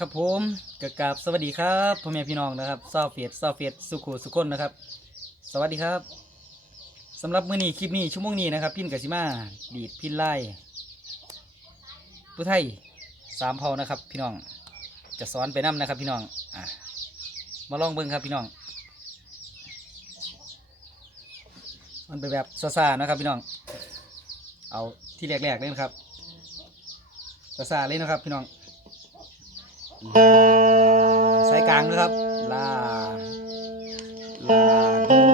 ครับผมกกาบสวัสดีครับพ่อแม่พี่น้องนะครับซาเฟียดซาเฟียดสุขุสุคนนะครับ สวัสดีครับสำหรับมื้อนี้คลิปนี้ชั่วโมงนี้นะครับ พินกสิมาดีดพินไล่ผู้ไทยสามเผานะครับ พี่น้องจะสอนไปนํนะครับ พี่น้องอะมาลองเบิ่งครับพี่น้อง มันไปแบบซาๆนะครับ พี่น้อง เอาที่แรกๆเลยนะครับซาๆเลยนะครับ พี่น้อง สายกลางนะครับ ลา ลาโด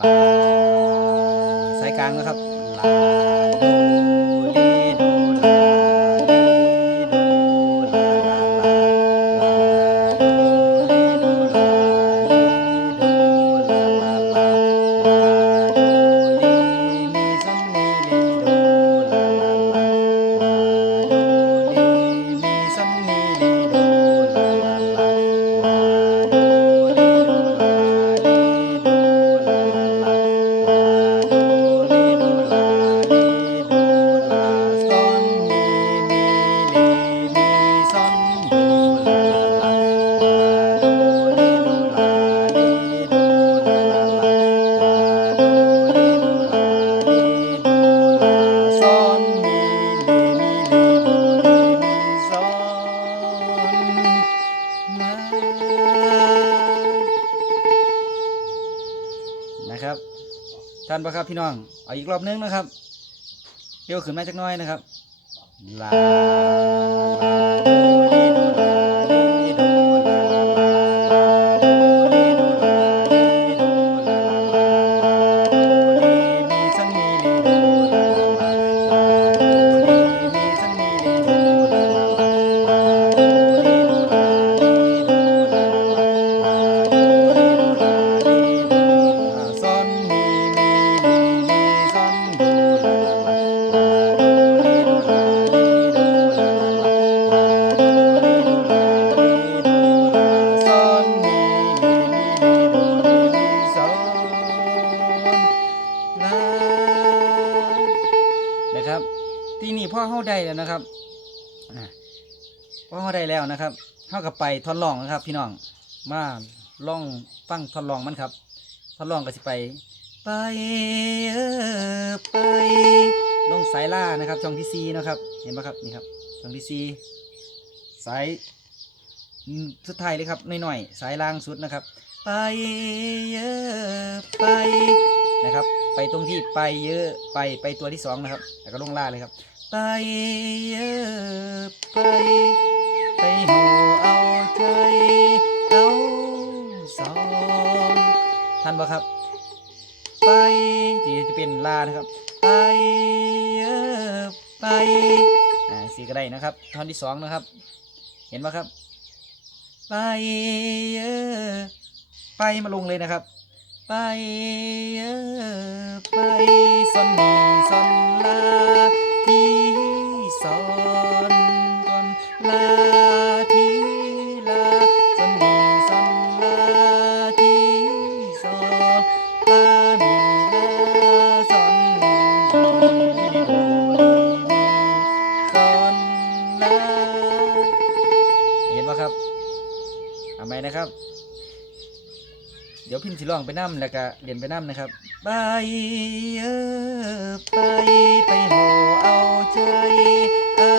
ลาสายกลางนะครับลา ชันปะครับพี่น้อง เอาอีกรอบนึงนะครับเร็วขึ้นมาจักน้อยนะครับลาลาากับไปทดลองนะครับ พี่น้องมาลองฟังทดลองมันครับ ทดลองก็สิไป ไปเออไปลงสายล่านะครับ ช่องที่ซีนะครับ เห็นปะครับนี่ครับช่องที่ซีสายสุดท้ายเลยครับหน่อยๆสายล่างสุดนะครับ ไปเยออไปนะครับ ไปตรงที่ไปเยอะไปไปตัวที่สองนะครับแล้วก็ลงล่าเลยครับ ไปเยออไปไปหอ บ่ครับ ไปที่จะเป็นลานะครับ ไปเออไปอ่าสีก็ได้นะครับท่อนที่สองนะครับ เห็นไหมครับ ไปเออไปมาลงเลยนะครับ ไปเออไปซอนมีซอนลาที่ซอนก่อนลา ร้องไปน้ำแล้วก็เรียนไปน้ำนะครับไปเออไปไปโหเอาใจเอา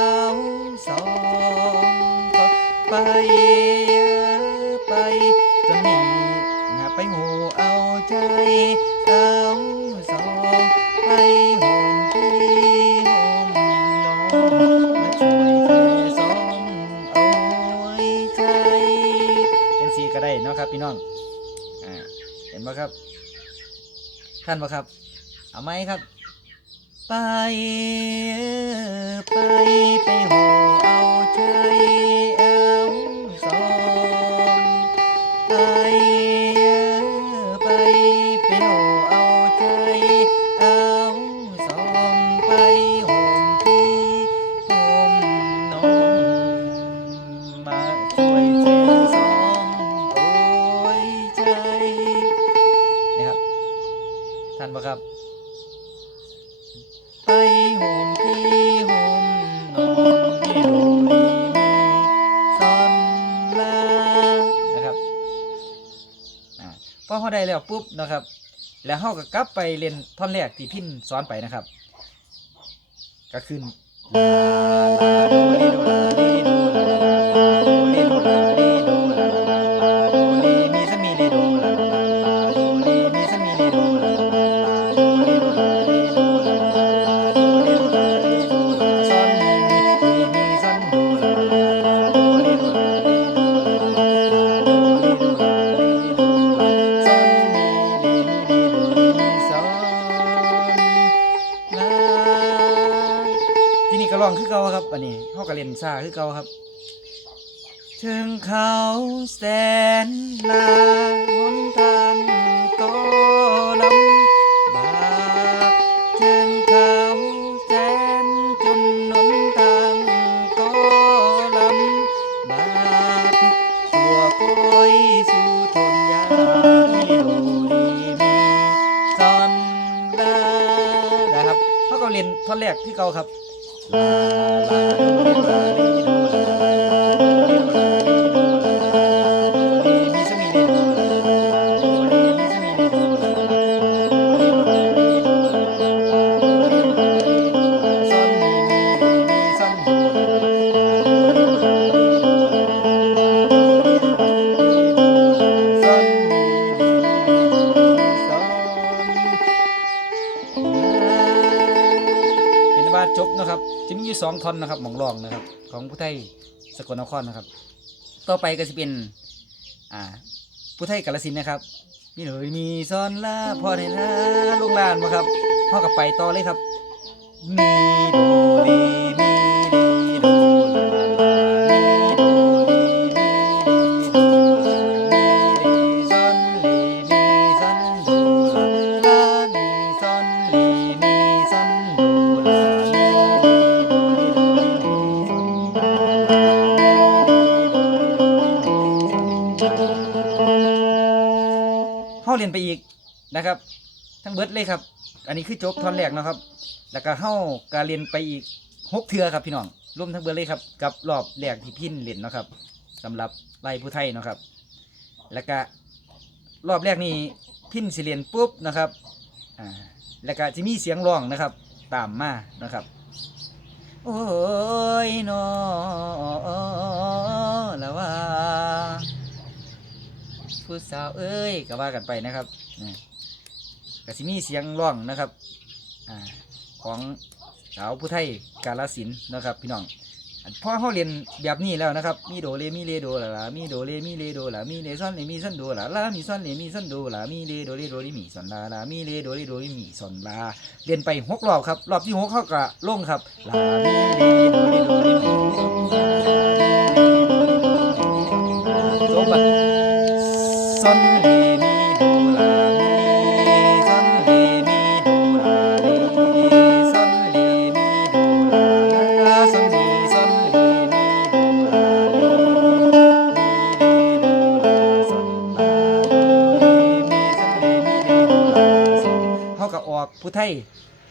สองก็ไปเออไปจนนี้นะไปโหเอาใจะครับท่านบ่ครับ เอาไหมครับ ไป ไปไปโห ได้แล้วปุ๊บนะครับ แล้วเขาก็กลับไปเรียนท่อนแรกที่พินสอนไปนะครับ ก็ขึ้นลาลาโดเร เขาก็เล่นซาคือเก่าครับ ถึงเขาแสนลาหนทางก็ลำบากถึงเขาแสนจนหนทางก็ลำบากตัวโกยสู่ทนยากไมีโดดีมีซอนลานะครับเขาก็เล่นท่อนแรกที่เก่าครับ อยู่สองท่อนนะครับหมองรองนะครับ ของผู้ไทยสกลนครนะครับ ต่อไปก็จะเป็น อ่า ผู้ไทยกาลสินนะครับนี่เลยมีซอนลาพ่อได้นลูกหลานมาครับพ่อกับไปต่อเลยครับมีโดเรมีเร นะครับ ทั้งเบิดเลยครับ อันนี้คือจบท่อนแรกเนาะครับ แล้วก็เฮาการเรียนไปอีกหกเทือครับพี่น้องรวมทั้งเบิดเลยครับ กับรอบแรกที่พินเรียนเนาะครับสำหรับไล่ผู้ไทยเนาะครับ แล้วก็รอบแรกนี่พินสิเรียนปุ๊บนะครับอ่าแล้วก็จะมีเสียงร้องนะครับ ตามมานะครับโอ้ยนอแล้วว่า ผู้สาวเอ้ยก็ว่ากันไปนะครับนะ ก็สิมีเสียงร้องนะครับอของสาวผู้ไทยกาลสินนะครับ พี่น้องอันพอเขาเรียนแบบนี้แล้วนะครับ มีโดเรมีเรโดละละมีโดเรมีเรโดละมีเรซอนเรมีซอนโดละละมีซอนเรมีซอนโดละมีเรโดเรโดเรมีซอนลาละมีเรโดเรโดเรมีซอนลาเรียนไปหกรอบครับรอบที่หกเขาก็ลงครับลามีเรโดเรโดเรมีซอนลา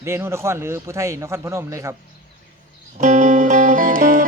เรนูนครหรือผู้ไทยนครพนมเลยครับโดโดมีเลมี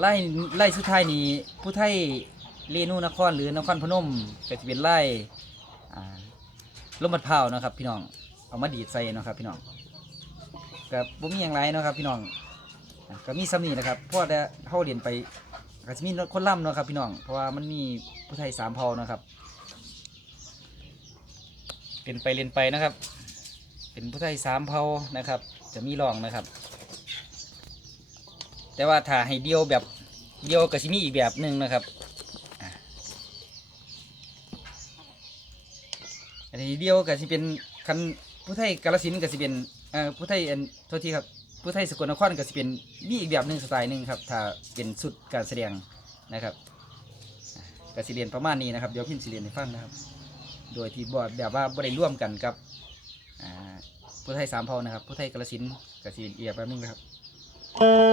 ไล่ไล่สุดท้ายนี้ผู้ไทยเรนูนครหรือนครพนมก็จะเป็นไล่ลมบัดพร้าวนะครับ พี่น้องเอามาดีดใส่นะครับ พี่น้องกับบ่มีอย่างไรนะครับ พี่น้องก็มีซ้ำนี่นะครับเพราะว่าเฮาเรียนไปก็จะมีคนล่ำเนาะครับพี่น้อง เพราะว่ามันมีผู้ไทยสามเผ่านะครับเรียนไปเรียนไปนะครับ เป็นผู้ไทยสามเผ่านะครับ จะมีรองนะครับ แต่ว่าถ้าให้เดียวแบบเดียวก็สิมีอีกแบบหนึ่งนะครับอันนี้เดียวก็สิเป็นคันผู้ไทยกาลสินธุ์ก็สิเป็นเอ่อผู้ไทยอันโทษทีครับผู้ไทยสกลนครก็สิเป็นมีอีกแบบหนึ่งสไตล์หนึ่งครับถ้าเป็นสุดการแสดงนะครับอะก็สิเรียนประมาณนี้นะครับเดี๋ยวพิมพ์สิเรียนให้ฟังนะครับ โดยที่บแบบว่าบ่ได้ร่วมกันกับผู้ไทยสามเผ่านะครับผู้ไทยกาลสินธุ์ก็สิเอียแบบนึงนะครับ ก็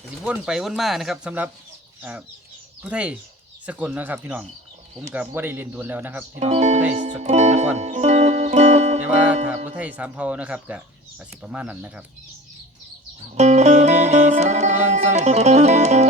สิวนไปวนมานะครับสำหรับผู้ไทยสกลนะครับพี่น้อง ผมกับว่าได้เรียนดวนแล้วนะครับพี่น้องผู้ไทยสกลนครแต่ว่าถ้าผู้ไทยสามพอนะครับก็สิประมาณนั้นนะครับครับ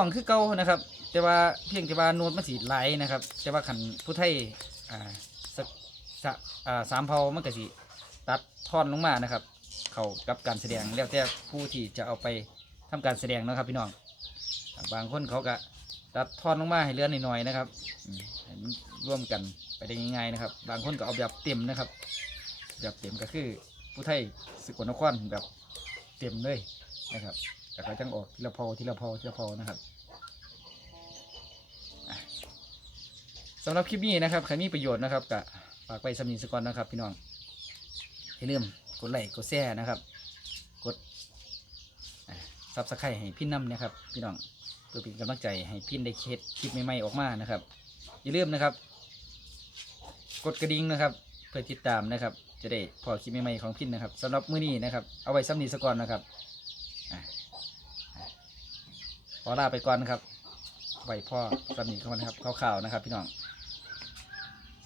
องคือเก่านะครับ แต่ว่าเพียงแต่ว่าโน้ตมันสีไหลนะครับ แต่ว่าขันผู้ไทยอ่าสักสะอ่าสามเผ่ามันก็สิตัดท่อนลงมานะครับ เข้ากับการแสดงแล้วแต่ผู้ที่จะเอาไปทำการแสดงนะครับพี่น้องบางคนเขาก็ตัดท่อนลงมาให้เลื่อนหน่อยๆนะครับให้มันร่วมกันไปได้ง่ายๆนะครับ บางคนก็เอาแบบเต็มนะครับ แบบเต็มก็คือผู้ไทยสกลนครแบบเต็มเลยนะครับแต่ก็จังออกทีละพอทีละพอทีละพอนะครับอะ สำหรับคลิปนี้นะครับใครมีประโยชน์นะครับก็ฝากไปสำนีสกอนนะครับ พี่น้องอย่าลืมกดไลค์กดแชร์นะครับ กดซับสไครต์ให้พี่น้ำนะครับ พี่น้องเพื่อเป็นกำลังใจให้พี่ได้เคสคลิปใหม่ๆออกมานะครับอย่าลืมนะครับ กดกระดิ่งนะครับ เพื่อติดตามนะครับ จะได้พอคลิปใหม่ๆของพินนะครับสำหรับมื้อนี้นะครับ เอาไว้ซ้ำนี้ซะก่อนนะครับอะอะขอลาไปก่อนนะครับไว้พ่อซ้ำนีก่อนนะครับข่าวๆนะครับ พี่น้อง